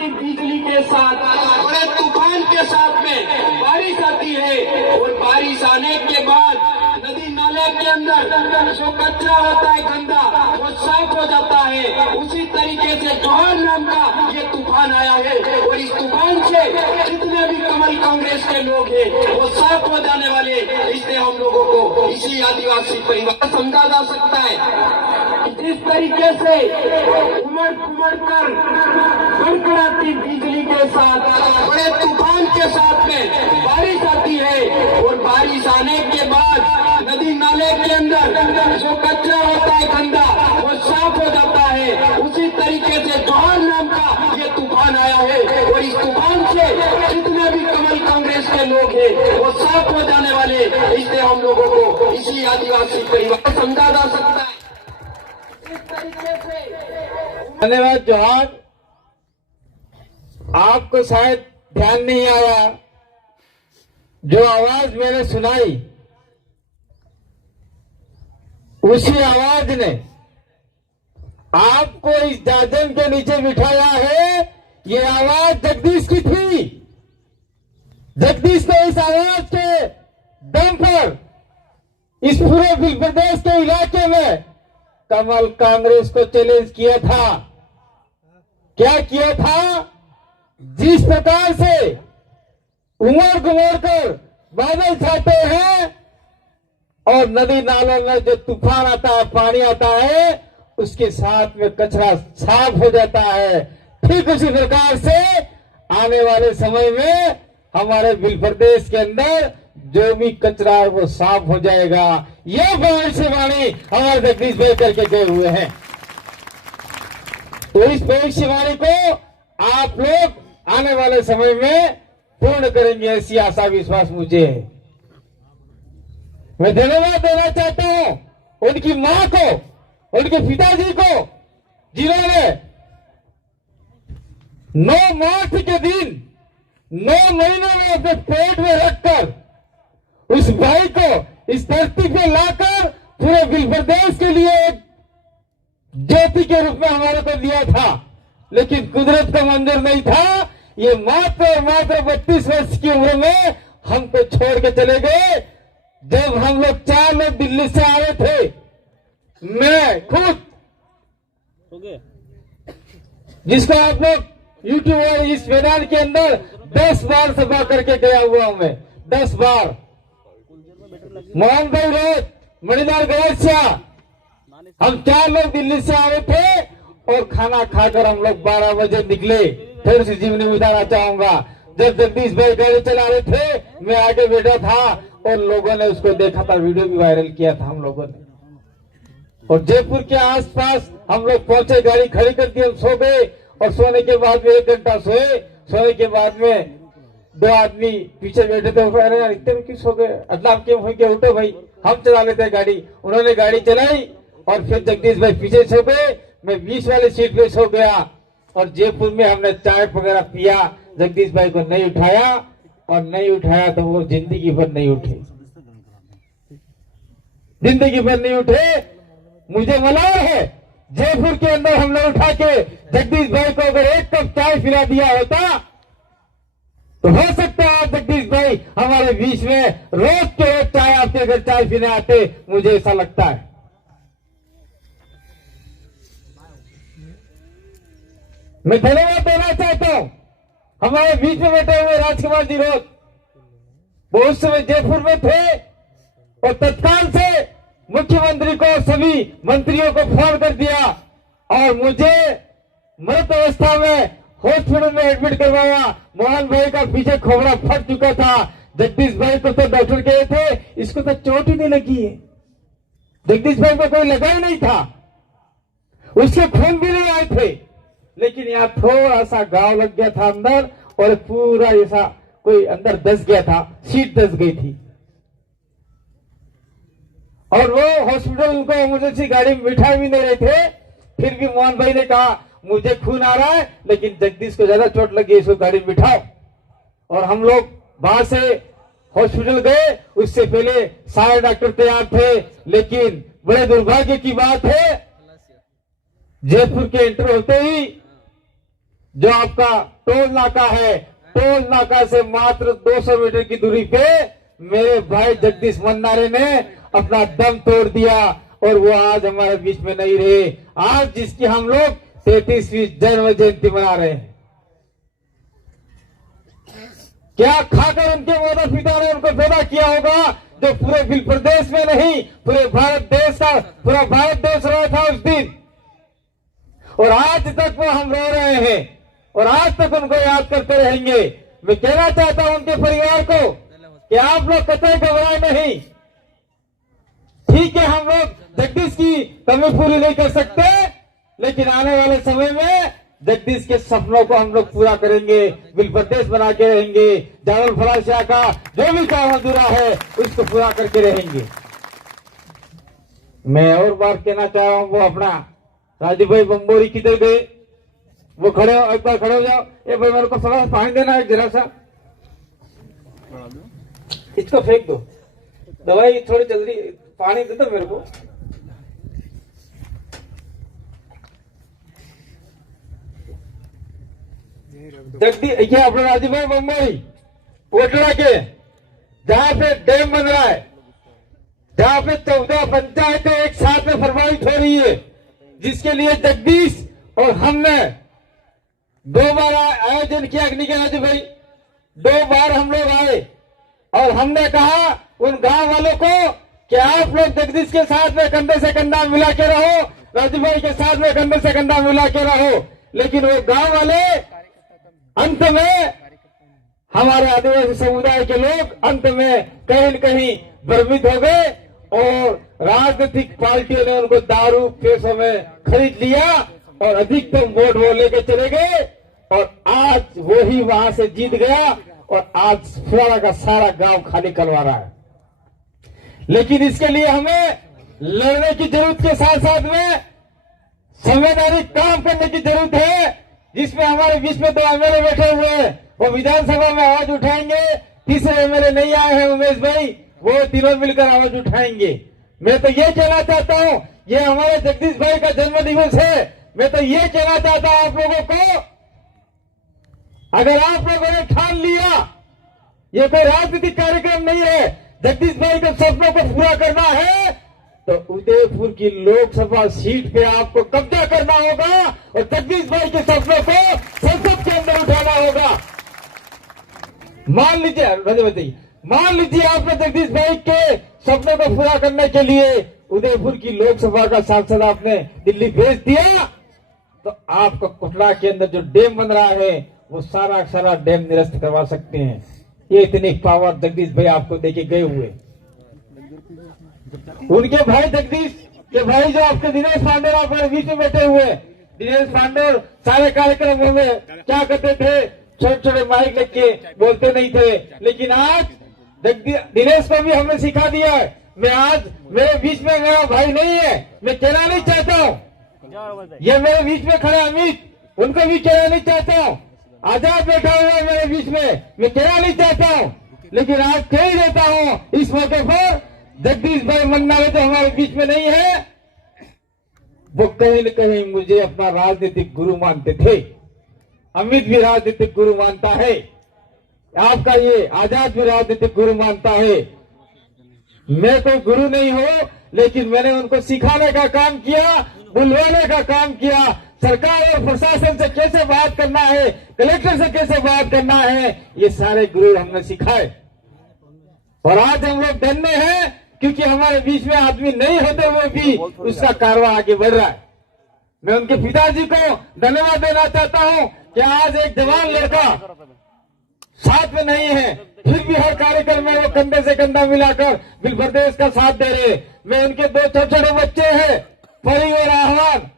कड़कड़ाती बिजली के साथ बड़े तूफान के साथ में बारिश आती है और बारिश आने के बाद नदी नाले के अंदर जो कचरा होता है गंदा वो साफ हो जाता है। उसी तरीके से जोहर नाम का ये तूफान आया है और इस तूफान से जितने भी कमल कांग्रेस के लोग हैं वो साफ हो जाने वाले। इसलिए हम लोगों को इसी आदिवासी परिवार समझा जा सकता है। जिस तरीके से उमड़ कर कड़कड़ाती बिजली के साथ बड़े तूफान के साथ में बारिश आती है और बारिश आने के बाद नदी नाले के अंदर जो कचरा होता है गंदा वो साफ हो जाता है। उसी तरीके से जोहर नाम का ये तूफान आया है और इस तूफान से जितने भी कमल कांग्रेस के लोग हैं वो साफ हो जाने वाले। इसलिए हम लोगों को इसी आदिवासी परिवार समझा जा सकता है। इस तरीके से धन्यवाद जोहार। आपको शायद ध्यान नहीं आया, जो आवाज मैंने सुनाई उसी आवाज ने आपको इस जाजम के नीचे बिठाया है। ये आवाज जगदीश की थी। जगदीश ने इस आवाज के दम पर इस पूरे बिल प्रदेश के इलाके में कमल कांग्रेस को चैलेंज किया था। क्या किया था? जिस प्रकार से उमड़ घुमड़ कर बादल छाते हैं और नदी नालों में जो तूफान आता है, पानी आता है, उसके साथ में कचरा साफ हो जाता है। ठीक उसी प्रकार से आने वाले समय में हमारे बिल प्रदेश के अंदर जो भी कचरा है वो साफ हो जाएगा। यह भविष्यवाणी हमारे जगदीश भाई करके गए हुए हैं। तो इस भविष्यवाणी को आप लोग आने वाले समय में पूर्ण करेंगे, ऐसी आशा विश्वास मुझे है। मैं धन्यवाद देना चाहता हूं उनकी मां को, उनके पिताजी को, जिन्होंने 9 मार्च के दिन 9 महीनों में अपने पेट में रखकर उस भाई को इस धरती पे लाकर पूरे बिल प्रदेश के लिए एक ज्योति के रूप में हमारे को दिया था। लेकिन कुदरत का मंजूर नहीं था। ये मात्र और मात्र 32 वर्ष की उम्र में हमको छोड़ के चले गए। जब हम लोग 4 लोग दिल्ली से आ रहे थे, मैं खुद, जिसको आप लोग यूट्यूब और इस मैदान के अंदर 10 बार सभा करके गया हुआ हूं मैं, 10 बार। मोहन भाई रोज, मणिलाल गौरसिया, हम 4 लोग दिल्ली से आ रहे थे और खाना खाकर हम लोग 12 बजे निकले। फिर से जीवनी उतारना चाहूंगा। जब जगदीश भाई गाड़ी चला रहे थे, मैं आगे बैठा था और लोगों ने उसको देखा था, वीडियो भी वायरल किया था हम लोगों ने। और जयपुर के आसपास हम लोग पहुंचे, गाड़ी खड़ी कर दी, हम सो गए और सोने के बाद में 1 घंटा सोए। सोने के बाद में 2 आदमी पीछे बैठे थे, कह रहे इतने में क्यों सो गए, अदलाम क्यों हो गया, उठो भाई, हम चला लेते हैं गाड़ी। उन्होंने गाड़ी चलाई और फिर जगदीश भाई पीछे सो गए, मैं 20 वाली सीट पे सो गया। और जयपुर में हमने चाय वगैरह पिया, जगदीश भाई को नहीं उठाया और नहीं उठाया तो वो जिंदगी भर नहीं उठे, जिंदगी भर नहीं उठे। मुझे मलाल है, जयपुर के अंदर हमने उठा के जगदीश भाई को अगर 1 कप चाय पिला दिया होता तो हो सकता है जगदीश भाई हमारे बीच में रोज के रोज चाय आपके घर चाय पीने आते, मुझे ऐसा लगता है। मैं धन्यवाद देना चाहता हूं हमारे बीच में बैठे हुए राजकुमार जी रोज, वो उस समय जयपुर में थे और तत्काल से मुख्यमंत्री को, सभी मंत्रियों को फोन कर दिया और मुझे मृत अवस्था में हॉस्पिटल में एडमिट करवाया। मोहन भाई का पीछे खोपड़ा फट चुका था। जगदीश भाई को तो डॉक्टर कहे थे इसको तो चोट ही नहीं लगी है, जगदीश भाई को कोई लगा ही नहीं था, उसके खून भी नहीं आए थे, लेकिन यहाँ थोड़ा सा घाव लग गया था अंदर और पूरा ऐसा कोई अंदर दस गया था, सीट दस गई थी। और वो हॉस्पिटल उनको इमरजेंसी गाड़ी में बिठा भी नहीं रहे थे। फिर भी मोहन भाई ने कहा मुझे खून आ रहा है लेकिन जगदीश को ज्यादा चोट लगी, इसको गाड़ी में बिठाओ। और हम लोग वहां से हॉस्पिटल गए। उससे पहले सारे डॉक्टर तैयार थे, लेकिन बड़े दुर्भाग्य की बात है जयपुर के एंटर होते ही जो आपका टोल नाका है, टोल नाका से मात्र 200 मीटर की दूरी पे मेरे भाई जगदीश मन्नारे ने अपना दम तोड़ दिया और वो आज हमारे बीच में नहीं रहे। आज जिसकी हम लोग 33वीं जन्म जयंती मना रहे हैं। क्या खाकर उनके माता पिता ने उनको पैदा किया होगा, जो पूरे बिल प्रदेश में नहीं पूरे भारत देश का पूरा भारत देश रहा था उस दिन। और आज तक वो हम रो रहे हैं और आज तक उनको याद करते रहेंगे। मैं कहना चाहता हूं उनके परिवार को कि आप लोग कतई घबराए नहीं। ठीक है, हम लोग जगदीश की कमी पूरी नहीं कर सकते, लेकिन आने वाले समय में जगदीश के सपनों को हम लोग पूरा करेंगे, बिल प्रदेश बना के रहेंगे। जावल फलाशिया का जो भी काम अधूरा है उसको पूरा करके रहेंगे। मैं और बार कहना चाह रहा हूं, वो अपना राजीव भाई बम्बोरी किधर गए? वो खड़े हो, एक बार खड़े हो जाओ। ए भाई मेरे को थोड़ा पानी देना है जरा सा, इसको फेंक दो, दवाई थोड़ी जल्दी पानी दे दो मेरे को। जगदीश ये अपना राजीव भाई बम्बई कोटला के जहां पे डैम बन रहा है, जहां पे 14 पंचायतें एक साथ में प्रभावित हो रही है, जिसके लिए जगदीश और हमने 2 बार आयोजन किया। राजीव भाई 2 बार हम लोग आए और हमने कहा उन गांव वालों को कि आप लोग जगदीश के साथ में कंधे से कंधा मिला के रहो, राजीव भाई के साथ में कंधे से कंधा मिला के रहो। लेकिन वो गांव वाले अंत में, हमारे आदिवासी समुदाय के लोग अंत में कहीं न कहीं भ्रमित हो गए और राजनीतिक पार्टियों ने उनको दारू पैसों में खरीद लिया और अधिकतम वोट वो लेके चले गए और आज वो ही वहां से जीत गया और आज सारा का सारा गांव खाली करवा रहा है। लेकिन इसके लिए हमें लड़ने की जरूरत के साथ साथ में संवैधानिक काम करने की जरूरत है, जिसमें हमारे बीच में 2 एमएलए बैठे हुए हैं, वो विधानसभा में आवाज उठाएंगे। तीसरे एमएलए नहीं आए हैं उमेश भाई, वो तीनों मिलकर आवाज उठाएंगे। मैं तो ये कहना चाहता हूं, ये हमारे जगदीश भाई का जन्म दिवस है। मैं तो ये कहना चाहता हूं आप लोगों को, अगर आप लोगों ने ठान लिया ये कोई राजनीतिक कार्यक्रम नहीं है, जगदीश भाई के सपनों को पूरा करना है, तो उदयपुर की लोकसभा सीट पे आपको कब्जा करना होगा और जगदीश भाई के सपनों को संसद के अंदर उठाना होगा। मान लीजिए बताइए, मान लीजिए आपने जगदीश भाई के सपनों को पूरा करने के लिए उदयपुर की लोकसभा का सांसद आपने दिल्ली भेज दिया, तो आपका कोटला के अंदर जो डैम बन रहा है वो सारा डैम निरस्त करवा सकते हैं। ये इतनी पावर जगदीश भाई आपको देके गए हुए। उनके भाई जगदीश के भाई जो आपके दिनेश पांडे आपके बीच में बैठे हुए, दिनेश पांडे सारे कार्यक्रमों में क्या करते थे, छोटे छोटे माइक लेके बोलते नहीं थे। लेकिन आज दिनेश को भी हमने सिखा दिया है। मैं आज मेरे बीच में मेरा भाई नहीं है, मैं कहना नहीं चाहता हूँ। ये मेरे बीच में खड़े अमित, उनको भी कहना नहीं चाहता हूँ। आजाद बैठा हुआ है मेरे बीच में, मैं कहना नहीं चाहता हूँ, लेकिन आज कह ही देता हूँ इस मौके पर, जगदीश भाई मन्नारे जो हमारे बीच में नहीं है, वो कहीं न कहीं मुझे अपना राजनीतिक गुरु मानते थे। अमित भी राजनीतिक गुरु मानता है, आपका ये आजाद भी राजनीतिक गुरु मानता है। मैं कोई गुरु नहीं हूं, लेकिन मैंने उनको सिखाने का काम किया, बुलवाने का काम किया। सरकार और प्रशासन से कैसे बात करना है, कलेक्टर से कैसे बात करना है, ये सारे गुरु हमने सिखाए। और आज हम लोग धन्य हैं क्योंकि हमारे बीच में आदमी नहीं होते हुए भी उसका कारवा आगे बढ़ रहा है। मैं उनके पिताजी को धन्यवाद देना चाहता हूं कि आज एक जवान लड़का साथ में नहीं है, फिर भी हर कार्यक्रम में वो कंधे से कंधा मिलाकर बिल प्रदेश का साथ दे रहे। मैं उनके 2 छोटे छोटे बच्चे हैं, परी और आह्वान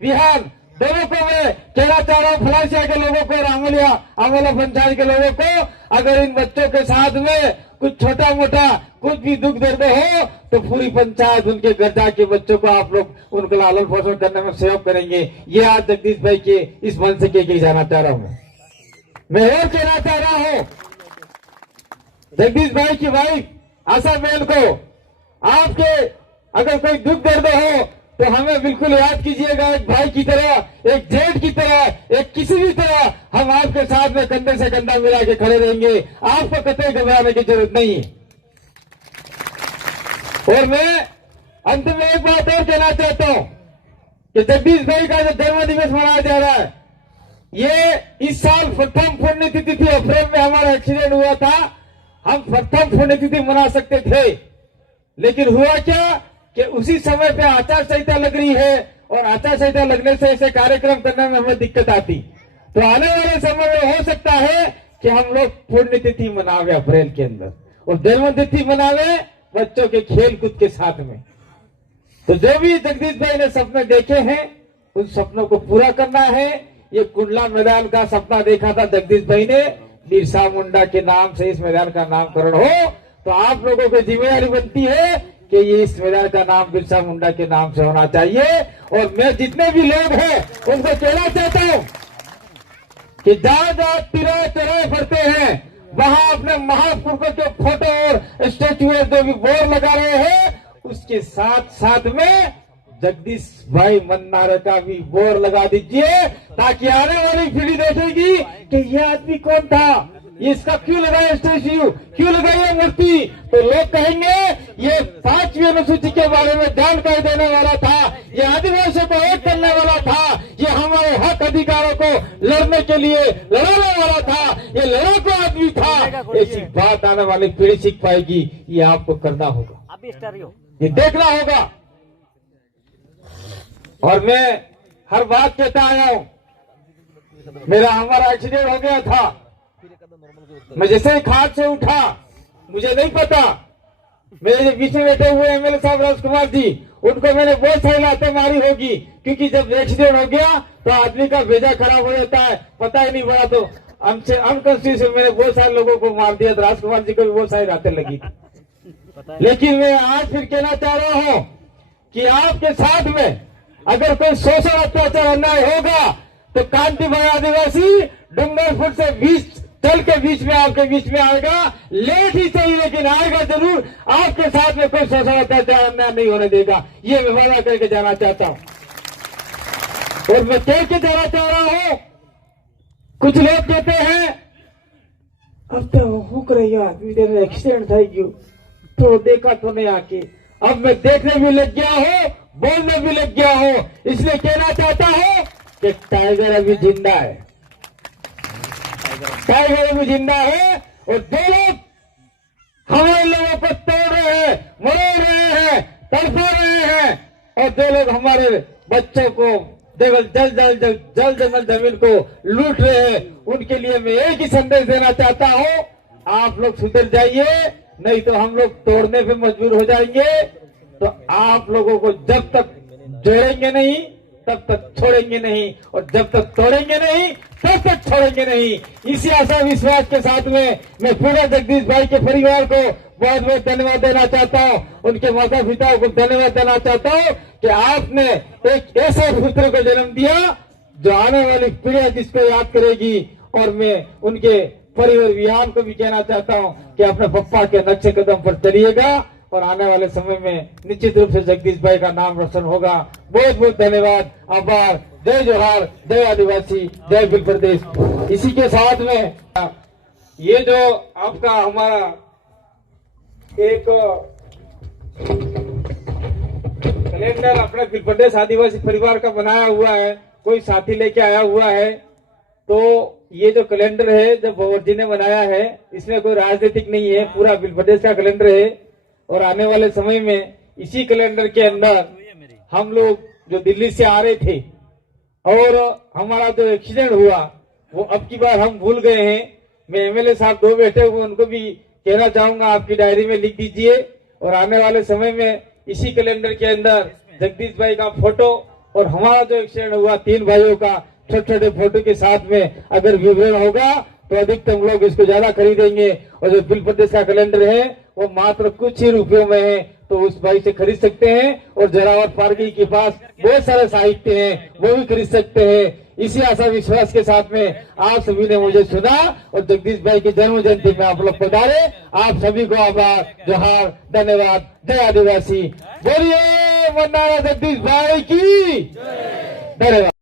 विहान, दोनों को मैं कहना चाह रहा हूँ, फलाशिया के लोगों को और आंवला पंचायत के लोगों को, अगर इन बच्चों के साथ में कुछ छोटा मोटा कुछ भी दुख दर्द हो तो पूरी पंचायत उनके घर जाके बच्चों को आप लोग उनको लालन पोषण करने में सहयोग करेंगे। ये आज जगदीश भाई के इस मन से कह जाना चाह रहा हूँ। मैं और कहना चाह रहा हूँ जगदीश भाई की वाइफ आशा बहन को, आपके अगर कोई दुख दर्द हो तो हमें बिल्कुल याद कीजिएगा, एक भाई की तरह, एक जेठ की तरह, एक किसी भी तरह हम आपके साथ में कंधे से कंधा मिला के खड़े रहेंगे। आपको कतई घबराने की जरूरत नहीं है। और मैं अंत में एक बात और कहना चाहता हूं कि जगदीश भाई का जो जन्म दिवस मनाया जा रहा है, ये इस साल प्रथम पुण्यतिथि थी। अप्रैल में हमारा एक्सीडेंट हुआ था, हम प्रथम पुण्यतिथि मना सकते थे, लेकिन हुआ क्या कि उसी समय पे आचार संहिता लग रही है, और आचार संहिता लगने से ऐसे कार्यक्रम करने में हमें दिक्कत आती। तो आने वाले समय में हो सकता है कि हम लोग पुण्यतिथि मनावे अप्रैल के अंदर, और जन्म तिथि मनावे बच्चों के खेल कूद के साथ में। तो जो भी जगदीश भाई ने सपने देखे हैं, उन सपनों को पूरा करना है। ये कुंडला मैदान का सपना देखा था जगदीश भाई ने, बिरसा मुंडा के नाम से इस मैदान का नामकरण हो, तो आप लोगों की जिम्मेदारी बनती है कि ये इस मैदान का नाम बिरसा मुंडा के नाम से होना चाहिए। और मैं जितने भी लोग हैं उनको कहना चाहता हूं कि जहां जहां तिरंगे चौराहे फरते हैं, वहां अपने महापुरुषों के फोटो और स्टेचू जो भी बोर्ड लगा रहे हैं, उसके साथ साथ में जगदीश भाई मन्नारे का भी बोर्ड लगा दीजिए, ताकि आने वाली पीढ़ी देखेगी कि यह आदमी कौन था, ये इसका क्यों लगाया स्टेच्यू, क्यों लगाई मूर्ति। तो लोग कहेंगे ये 5वीं अनुसूची के बारे में जानकारी देने वाला था, ये आदिवासियों को एक करने वाला था, ये हमारे हक अधिकारों को लड़ने के लिए लड़ाने वाला था, ये लड़ाकू आदमी था। ऐसी बात आने वाली पीढ़ी सीख पाएगी। ये आपको करना होगा, ये देखना होगा। और मैं हर बात कहता आया हूं, हमारा एक्सीडेंट हो गया था, मैं जैसे ही खाट से उठा, मुझे नहीं पता, मेरे बीच में बैठे हुए एमएलए साहब राजकुमार जी, उनको मैंने बहुत सारी लातें मारी होगी, क्योंकि जब एक्सीडेंट हो गया तो आदमी का भेजा खराब हो जाता है, पता ही नहीं पड़ा, तो हमसे अनकॉन्शियस मैंने बहुत सारे लोगों को मार दिया। तो राजकुमार जी को भी बहुत सारी लातें लगी थी। लेकिन मैं आज फिर कहना चाह रहा हूं कि आपके साथ में अगर कोई शोषण अत्याचार अन्याय होगा, तो कांतिभाई आदिवासी डूंगरपुर से 20 चल के बीच में आपके बीच में आएगा, लेट ही सही लेकिन आएगा जरूर। आपके साथ में कोई शोषण अत्याचार अन्याय नहीं होने देगा, ये मैं वादा करके जाना चाहता हूं। और मैं कह के जाना चाह रहा हूं, कुछ लोग कहते हैं अब तो हुक रही आदमी एक्सीडेंट था, क्यों तो देखा तो नहीं आके। अब मैं देखने भी लग गया हूं, बोलने भी लग गया हूं, इसलिए कहना चाहता हूं कि टाइगर अभी जिंदा है, टाइगर अभी जिंदा है। और जो लोग हमारे लोगों को तोड़ रहे हैं, मरोड़ रहे हैं, तड़पा रहे हैं, और जो लोग हमारे बच्चों को जल जंगल जमीन को लूट रहे हैं, उनके लिए मैं एक ही संदेश देना चाहता हूं, आप लोग सुधर जाइए, नहीं तो हम लोग तोड़ने पे मजबूर हो जाएंगे। तो आप लोगों को जब तक जोड़ेंगे नहीं तब तक छोड़ेंगे नहीं, और जब तक तोड़ेंगे नहीं तब तक छोड़ेंगे नहीं। इसी आशा विश्वास के साथ में मैं पूरे जगदीश भाई के परिवार को बहुत बहुत धन्यवाद देना चाहता हूं, उनके माता पिता को धन्यवाद देना चाहता हूं कि आपने एक ऐसे पुत्र को जन्म दिया जो आने वाली पीढ़ी जिसको याद करेगी। और मैं उनके परिवार विहान को भी कहना चाहता हूं कि अपने पप्पा के नक्शे कदम पर चलिएगा, और आने वाले समय में निश्चित रूप से जगदीश भाई का नाम रोशन होगा। बहुत बहुत धन्यवाद, आभार, जय जोहार, जय आदिवासी, जय बिल प्रदेश। इसी के साथ में ये जो आपका हमारा एक कैलेंडर अपने बिल प्रदेश आदिवासी परिवार का बनाया हुआ है, कोई साथी लेके आया हुआ है, तो ये जो कैलेंडर है जो भंवर जी ने बनाया है, इसमें कोई राजनीतिक नहीं है, पूरा बिल प्रदेश का कैलेंडर है। और आने वाले समय में इसी कैलेंडर के अंदर हम लोग जो दिल्ली से आ रहे थे और हमारा जो एक्सीडेंट हुआ वो अब की बार हम भूल गए हैं। मैं एमएलए साहब 2 बैठे हुए, उनको भी कहना चाहूंगा आपकी डायरी में लिख दीजिए, और आने वाले समय में इसी कैलेंडर के अंदर जगदीश भाई का फोटो और हमारा जो एक्सीडेंट हुआ 3 भाइयों का छोटे छोटे फोटो के साथ में अगर विवरण होगा तो अधिकतम लोग इसको ज्यादा खरीदेंगे। और जो बिल प्रदेश का कैलेंडर है वो मात्र कुछ ही रुपयों में है, तो उस भाई से खरीद सकते हैं। और जरावर पार्किंग के पास बहुत सारे साहित्य हैं, वो भी खरीद सकते हैं। इसी आशा विश्वास के साथ में आप सभी ने मुझे सुना, और जगदीश भाई की जन्म जयंती में आप लोग पधारे। आप सभी को आभार, जोहार, धन्यवाद, जय आदिवासी, बोलिए मन्नारा जगदीश भाई की धन्यवाद।